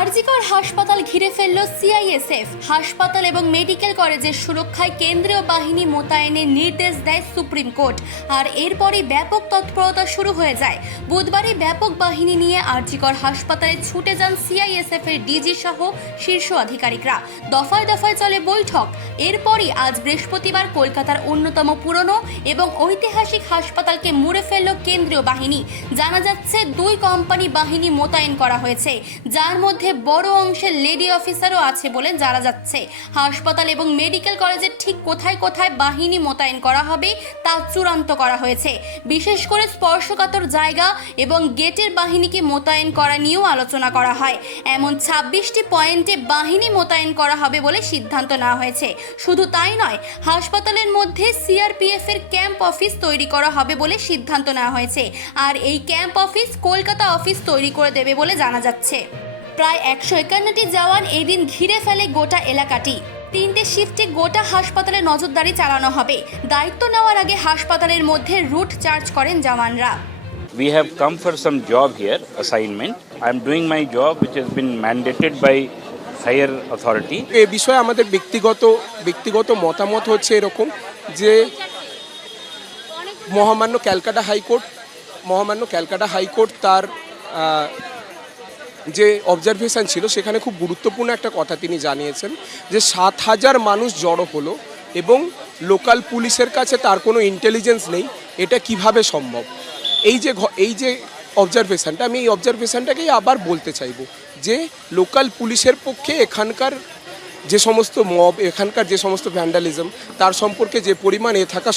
আরজিকর হাসপাতাল ঘিরে ফেলল সিআইএসএফ। হাসপাতাল এবং মেডিকেল কলেজের সুরক্ষায় কেন্দ্রীয় বাহিনী মোতায়েনের নির্দেশ দেয় সুপ্রিম কোর্ট। আর এরপরই ব্যাপক তৎপরতা শুরু হয়ে যায়। বুধবারই ব্যাপক বাহিনী নিয়ে আরজিকর হাসপাতালে ছুটে যান সিআইএসএফ এর ডিজি সহ শীর্ষ আধিকারিকরা। দফায় দফায় চলে বৈঠক। এরপরই আজ বৃহস্পতিবার কলকাতার অন্যতম পুরনো এবং ঐতিহাসিক হাসপাতালকে মুড়ে ফেলল কেন্দ্রীয় বাহিনী। জানা যাচ্ছে, দুই কোম্পানি বাহিনী মোতায়েন করা হয়েছে, যার মধ্যে বড় অংশের লেডি অফিসারও আছে বলে জানা যাচ্ছে। হাসপাতাল এবং মেডিকেল কলেজের ঠিক কোথায় কোথায় বাহিনী মোতায়েন করা হবে তা চূড়ান্ত করা হয়েছে। বিশেষ করে স্পর্শকাতর জায়গা এবং গেটের বাহিনীকে মোতায়েন করা নিয়েও আলোচনা করা হয়। এমন ছাব্বিশটি পয়েন্টে বাহিনী মোতায়েন করা হবে বলে সিদ্ধান্ত নেওয়া হয়েছে। শুধু তাই নয়, হাসপাতালের মধ্যে সিআরপিএফ এর ক্যাম্প অফিস তৈরি করা হবে বলে সিদ্ধান্ত নেওয়া হয়েছে। আর এই ক্যাম্প অফিস কলকাতা অফিস তৈরি করে দেবে বলে জানা যাচ্ছে। প্রায় একশো একান্নটি জওয়ান এই দিন ঘিরে ফেলে গোটা এলাকাটি তিনটে শিফটে গোটা হাসপাতালে নজরদারি চালানো হবে দায়িত্ব নেওয়ার আগে হাসপাতালের মধ্যে রুট চার্জ করেন জওয়ানরা We have come for some job here, assignment. I am doing my job which has been mandated by higher authority. এ বিষয়ে আমাদের ব্যক্তিগত ব্যক্তিগত মতামত হচ্ছে এরকম যে মহামান্য ক্যালকাটা হাইকোর্ট মহামান্য ক্যালকাটা হাইকোর্ট তার যে অবজারভেশন ছিল সেখানে খুব গুরুত্বপূর্ণ একটা কথা তিনি জানিয়েছেন যে সাত হাজার মানুষ জড়ো হলো এবং লোকাল পুলিশের কাছে তার কোনো ইন্টেলিজেন্স নেই, এটা কীভাবে সম্ভব? এই যে এই যে অবজারভেশনটা আমি এই অবজারভেশনটাকেই আবার বলতে চাইব যে লোকাল পুলিশের পক্ষে এখানকার যে সমস্ত মব এখানকার যে সমস্ত ভ্যান্ডালিজম তার সম্পর্কে যে পরিমাণ এ থাকা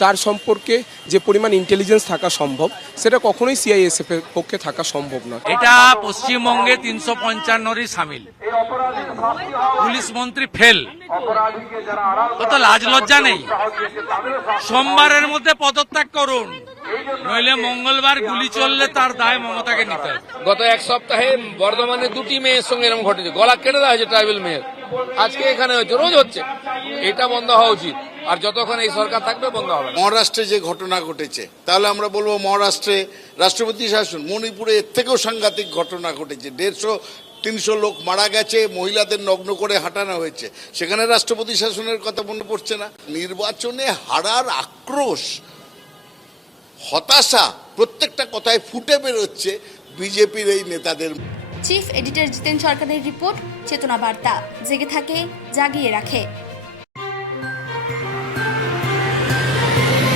তার সম্পর্কে যে পরিমাণ ইন্টেলিজেন্স থাকা সম্ভব সেটা কখনোই সিআইএসএফ এর পক্ষে থাকা সম্ভব নয়। এটা পশ্চিমবঙ্গে তিনশো পঞ্চান্নরই সামিল। পুলিশ মন্ত্রী ফেল। কত লাজ লজ্জা নেই। সোমবারের মধ্যে পদত্যাগ করুন। নইলে মঙ্গলবার গুলি চললে তার দায় মমতাকে নিতে গত এক সপ্তাহে বর্ধমানে দুটি মেয়ের সঙ্গে এরকম ঘটেছে। গলা কেটে দেওয়া হয়েছে ট্রাইবেল মেয়ের। আজকে এখানে হচ্ছে রোজ হচ্ছে। এটা বন্ধ হওয়া উচিত। আর যতক্ষণ এই সরকার থাকবে বন্ধ হবে মহারাষ্ট্রে যে ঘটনা ঘটেছে তাহলে আমরা বলব মহারাষ্ট্রে রাষ্ট্রপতি শাসন মণিপুরে এর থেকেও সাংঘাতিক ঘটনা ঘটেছে। দেড়শো তিনশো লোক মারা গেছে মহিলাদের নগ্ন করে হাঁটানো হয়েছে। সেখানে রাষ্ট্রপতি শাসনের কথা মনে পড়ছে না। নির্বাচনে হারার আক্রোশ হতাশা প্রত্যেকটা কথায় ফুটে বেরোচ্ছে বিজেপির এই নেতাদের। চিফ এডিটর জিতেন সরকারের রিপোর্ট চেতনা বার্তা। জেগে থাকে জাগিয়ে রাখে।